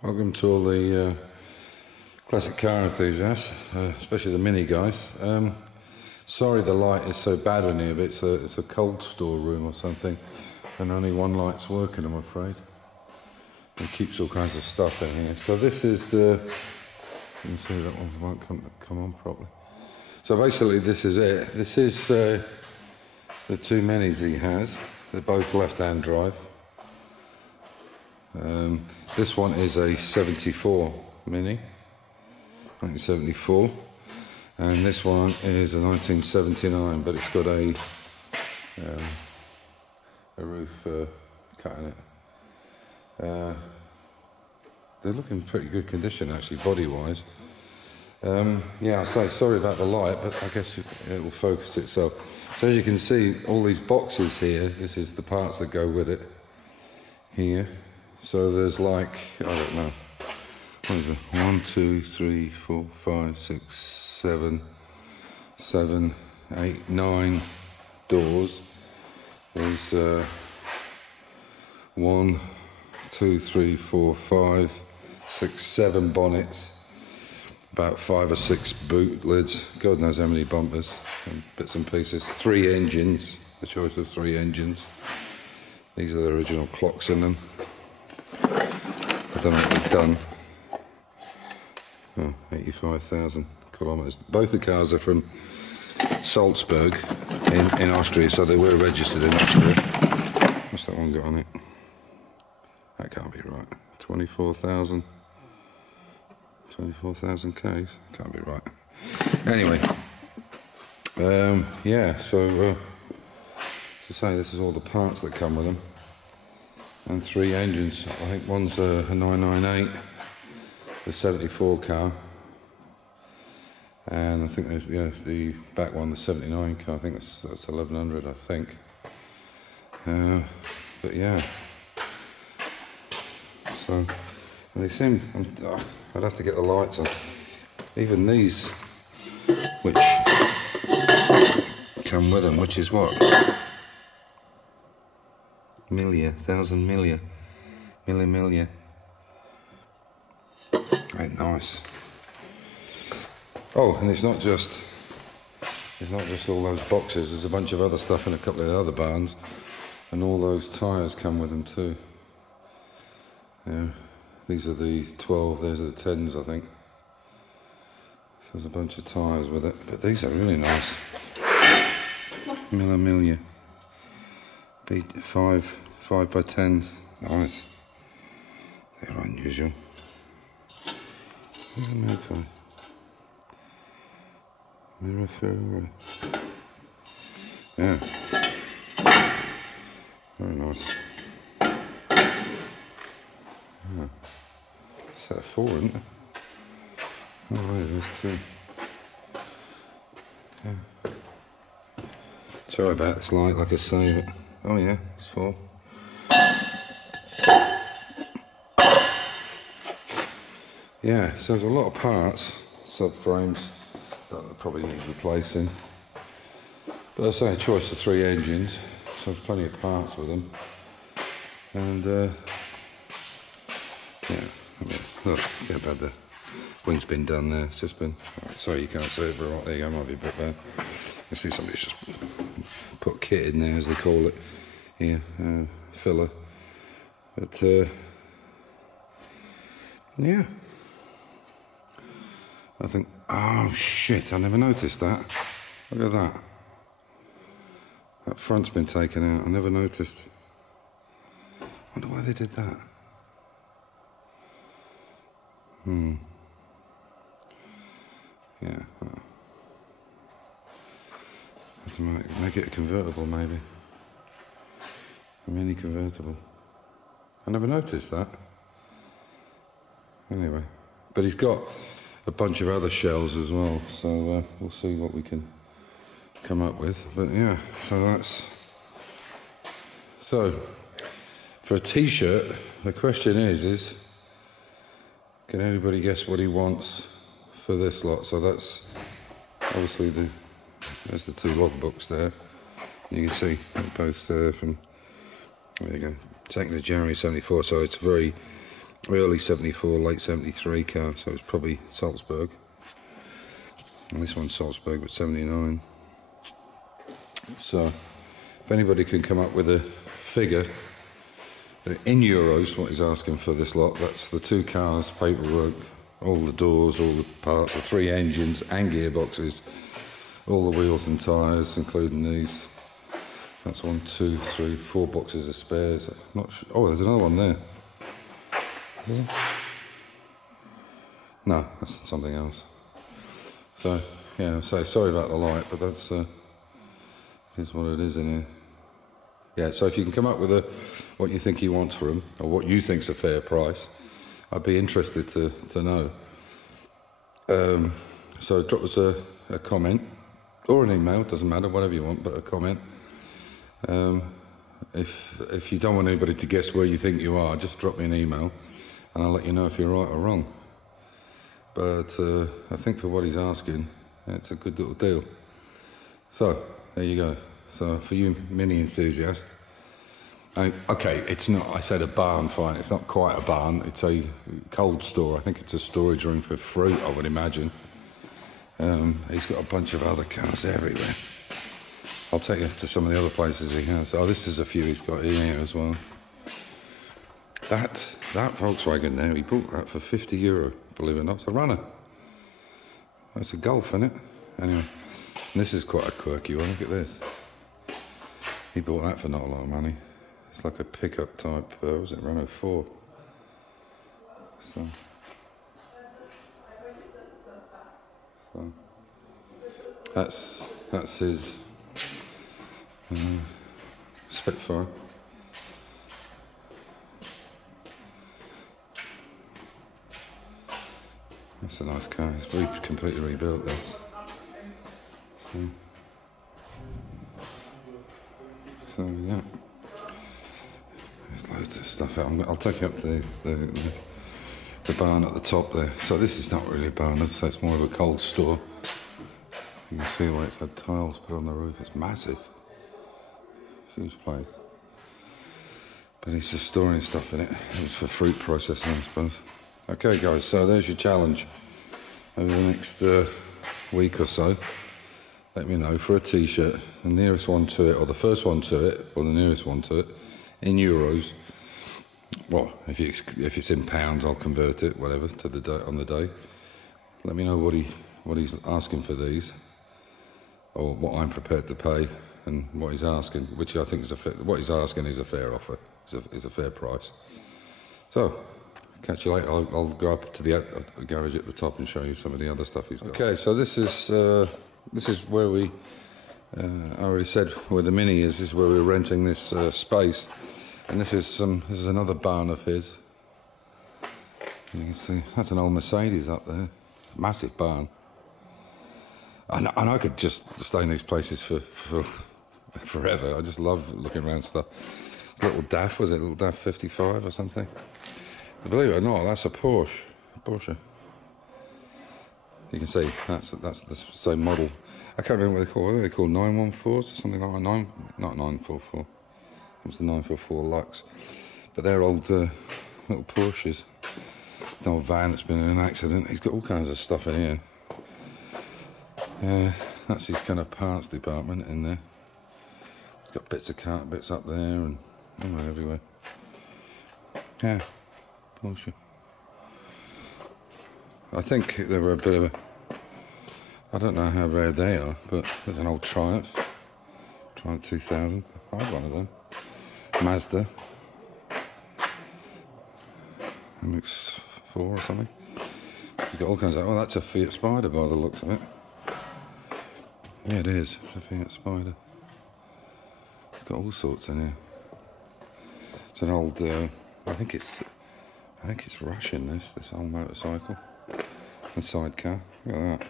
Welcome to all the classic car enthusiasts, especially the Mini guys. Sorry the light is so bad in here, but it's a cold store room or something, and only one light's working, I'm afraid. It keeps all kinds of stuff in here. So this is the... You can see that one won't come on properly. So basically this is it. This is the two Minis he has. They're both left-hand drive. This one is a 74 Mini, 1974, and this one is a 1979, but it's got a roof cut in it. They look in pretty good condition actually, body-wise. Yeah, I say sorry about the light, but I guess it will focus itself. So as you can see, all these boxes here, this is the parts that go with it here. So there's like, I don't know, what is it? 1, 2, 3, 4, 5, 6, 7, 8, 9 doors. There's 1, 2, 3, 4, 5, 6, 7 bonnets, about 5 or 6 boot lids, God knows how many bumpers and bits and pieces, 3 engines, the choice of 3 engines. These are the original clocks in them. I don't know what they've done. Oh, 85,000 kilometres. Both the cars are from Salzburg in Austria, so they were registered in Austria. What's that one got on it? That can't be right. 24,000 Ks. Can't be right. Anyway, yeah, so to say, this is all the parts that come with them. And 3 engines. I think one's a 998, the 74 car, and I think there's the back one, the 79 car. I think that's 1100, I think. But yeah. So they seem. I'd have to get the lights on. Even these, which come with them, which is what? Millia. Ain't nice. Oh, and it's not just all those boxes. There's a bunch of other stuff in a couple of the other barns, and all those tyres come with them too. Yeah, these are the 12. Those are the 10s, I think. So there's a bunch of tyres with it, but these are really nice. Millia. Beat 5 by 10s. Nice. They're unusual. Miraflora. Yeah. Very nice. Yeah. Set of 4, isn't it? Oh, right, there's 2. Yeah. Sorry about this light, like I say, but oh yeah, it's 4. Yeah, so there's a lot of parts, subframes, that probably need replacing. But I say a choice of 3 engines, so there's plenty of parts with them. And yeah, I mean, look how bad the wing's been done there. It's just been, right, sorry you can't see it very well, there you go, might be a bit bad. You see somebody's just put kit in there, as they call it here, filler. But yeah, I think, oh shit, I never noticed that. Look at that. That front's been taken out, I never noticed. I wonder why they did that. Yeah, well. To make it a convertible, maybe. A Mini convertible. I never noticed that. Anyway, but he's got a bunch of other shells as well, so we'll see what we can come up with. But yeah, so that's... So, for a t-shirt, the question is, can anybody guess what he wants for this lot? So that's obviously there's the 2 logbooks there. You can see both from, there you go, 2nd of January 74, so it's very early 74, late 73 car, so it's probably Salzburg. And this one's Salzburg, but 79. So, if anybody can come up with a figure in euros, what he's asking for this lot, that's the 2 cars, paperwork, all the doors, all the parts, the 3 engines and gearboxes, all the wheels and tyres, including these. That's 1, 2, 3, 4 boxes of spares. Not sure. Oh, there's another one there. Yeah. No, that's something else. So, yeah, so sorry about the light, but that's is what it is in here. Yeah, so if you can come up with what you think he wants for them, or what you think's a fair price, I'd be interested to know. So drop us a comment, or an email, doesn't matter, whatever you want, but a comment. If you don't want anybody to guess where you think you are, just drop me an email, and I'll let you know if you're right or wrong. But I think for what he's asking, it's a good little deal. So, there you go. So, for you Mini enthusiasts, okay, it's not, I said a barn, fine, it's not quite a barn, it's a cold store. I think it's a storage room for fruit, I would imagine. He's got a bunch of other cars everywhere. I'll take you to some of the other places he has. Oh, this is a few he's got in here as well. That Volkswagen there, he bought that for €50, believe it or not. It's a runner. It's a Golf, isn't it? Anyway, this is quite a quirky one, look at this. He bought that for not a lot of money. It's like a pickup type, what was it, Renault 4. So that's his Spitfire. That's a nice car. He's completely rebuilt this. So yeah, there's loads of stuff out. I'll take you up to the barn at the top there. So this is not really a barn, so it's more of a cold store. You can see where it's had tiles put on the roof. It's massive, huge place. But he's just storing stuff in it. It's for fruit processing, I suppose. Okay guys, so there's your challenge. Over the next week or so, let me know for a t-shirt, the nearest one to it, or the first one to it, or the nearest one to it, in euros. Well, if it's in pounds, I'll convert it, whatever, to the day, on the day. Let me know what he's asking for these, or what I'm prepared to pay, and what he's asking, which I think is what he's asking is a fair offer, is a fair price. So, catch you later. I'll go up to the garage at the top and show you some of the other stuff he's got. Okay, so this is where we, I already said where the Mini is. This is where we're renting this space, and this is another barn of his. You can see that's an old Mercedes up there, massive barn. And I could just stay in these places for forever. I just love looking around stuff. It's a little DAF, was it? A little DAF 55 or something? Believe it or not, that's a Porsche. You can see that's the same model. I can't remember what they call. What are they called? 914s or something like that. Not 944. It was the 944 Lux. But they're old little Porsches. An old van that's been in an accident. He's got all kinds of stuff in here. That's his kind of parts department in there. He's got bits of cart bits up there and everywhere. Yeah. Porsche. I think they were a bit of a, I don't know how rare they are, but there's an old Triumph 2000. I had one of them. Mazda MX-4 or something. He's got all kinds of, oh, that's a Fiat Spider by the looks of it. Yeah, it is. It's a Fiat Spider. It's got all sorts in here. It's an old, I think it's Russian, this old motorcycle. And sidecar. Look at that.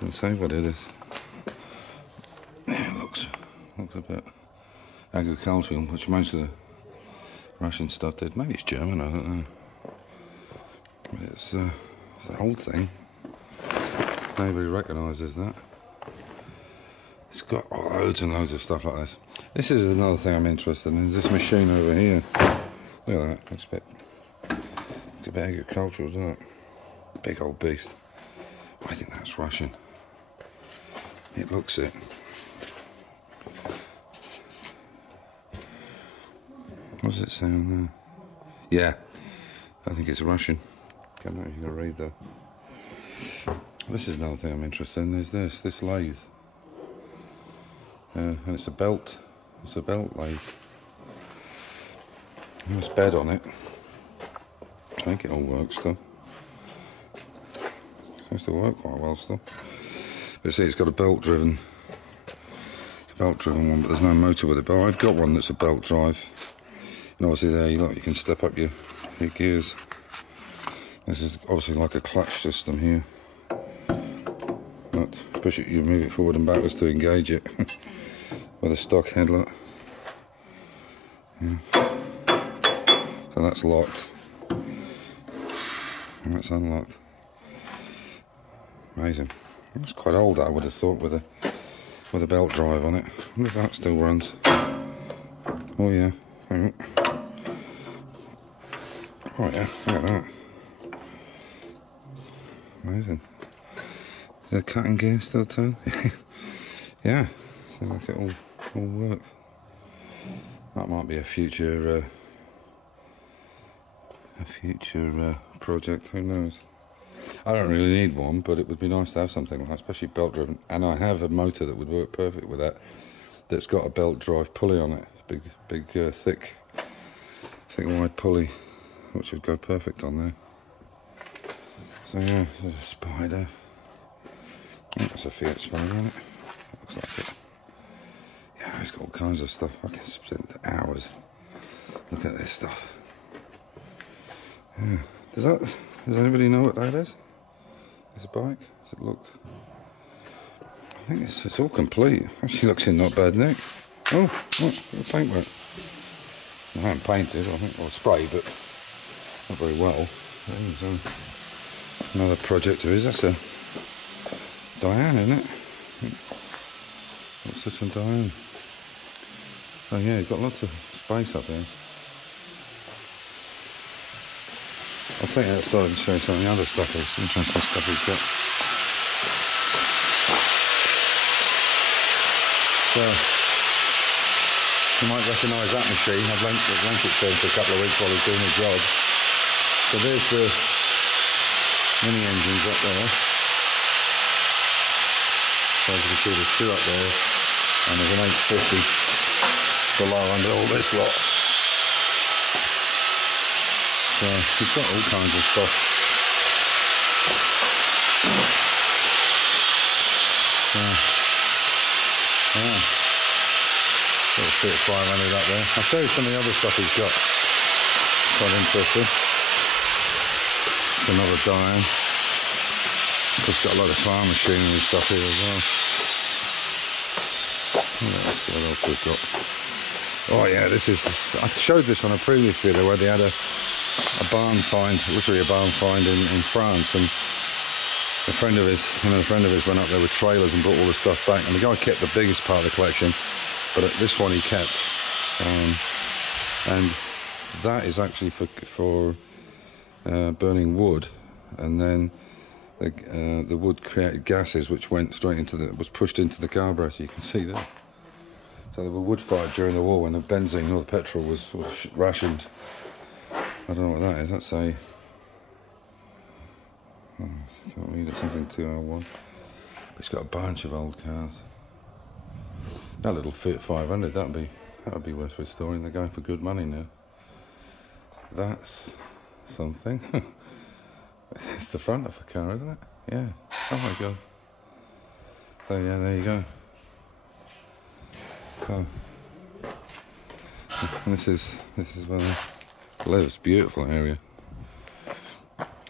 Doesn't say what it is. Yeah, it looks a bit agricultural, which most of the Russian stuff did. Maybe it's German, I don't know. But it's an old thing. Nobody recognises that. It's got loads and loads of stuff like this. This is another thing I'm interested in, is this machine over here. Look at that, looks a bit agricultural, doesn't it? Big old beast. I think that's Russian. It looks it. What does it say on there? Yeah, I think it's Russian. I don't know if you can read that. This is another thing I'm interested in, is this lathe. And it's a belt lathe. Nice bed on it. I think it all works still. Seems to work quite well still. But see, it's got a belt driven one, but there's no motor with it. But I've got one that's a belt drive. And obviously there you can step up your gears. This is obviously like a clutch system here. But push it, you move it forward and backwards to engage it with a stock headlight. Yeah. So that's locked. And that's unlocked. Amazing. It's quite old, I would have thought, with a belt drive on it. I wonder if that still runs. Oh yeah. Hang on. Oh yeah, look at that. Amazing. The cutting gear still too. Yeah, seems like it all work. That might be a future project. Who knows? I don't really need one, but it would be nice to have something like that, especially belt driven. And I have a motor that would work perfect with that. That's got a belt drive pulley on it, big, thick, wide pulley, which would go perfect on there. So yeah, there's a Spider. That's a Fiat Spider, isn't it? Looks like it. Yeah, it's got all kinds of stuff. I can spend hours looking at this stuff. Yeah. Does anybody know what that is? It's a bike? Does it look? I think it's all complete. Actually looks in not bad nick. Oh, what? Paintwork. I haven't painted, I think, or sprayed, but not very well. There's another project of his. That's a Diane, isn't it? What's such a Diane? Oh yeah, he's got lots of space up there. I'll take it outside and show you some of the other stuff. It's interesting stuff he's got. So, you might recognise that machine. I've lent it to him for a couple of weeks while he's doing his job. So there's the mini engines up there. So as you can see, there's two up there, and there's an 850 below under all this lot. So he's got all kinds of stuff. Yeah. Little Fiat 500 up there. I'll show you some of the other stuff he's got. Quite interesting. It's another Diane. It's got a lot of farm machinery and stuff here as well. What else we've got? Oh yeah, I showed this on a previous video where they had a barn find, literally a barn find in France, and a friend of his went up there with trailers and brought all the stuff back, and the guy kept the biggest part of the collection, but this one he kept, and that is actually for burning wood, and then the wood created gases which went straight was pushed into the carburetor. You can see that. So there were wood fired during the war when the benzene or the petrol was rationed. I don't know what that is. That's a... Oh, can't read it. Something 201. It's got a bunch of old cars. That little Fiat 500. That would be worth restoring. They're going for good money now. That's something. It's the front of a car, isn't it? Yeah. Oh my god. So yeah, there you go. So, and this is where they live. It's a beautiful area.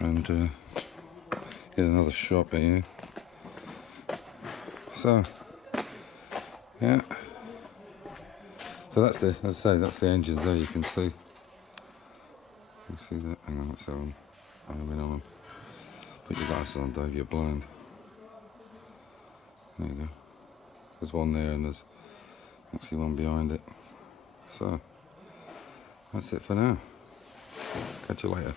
And here's another shop here. So yeah. So that's as I say, that's the engines there. You can see. You can see that. Hang on, let's have them. I'm in on them. Put your glasses on, Dave. You're blind. There you go. There's one there and there's actually one behind it. So, that's it for now. Catch you later.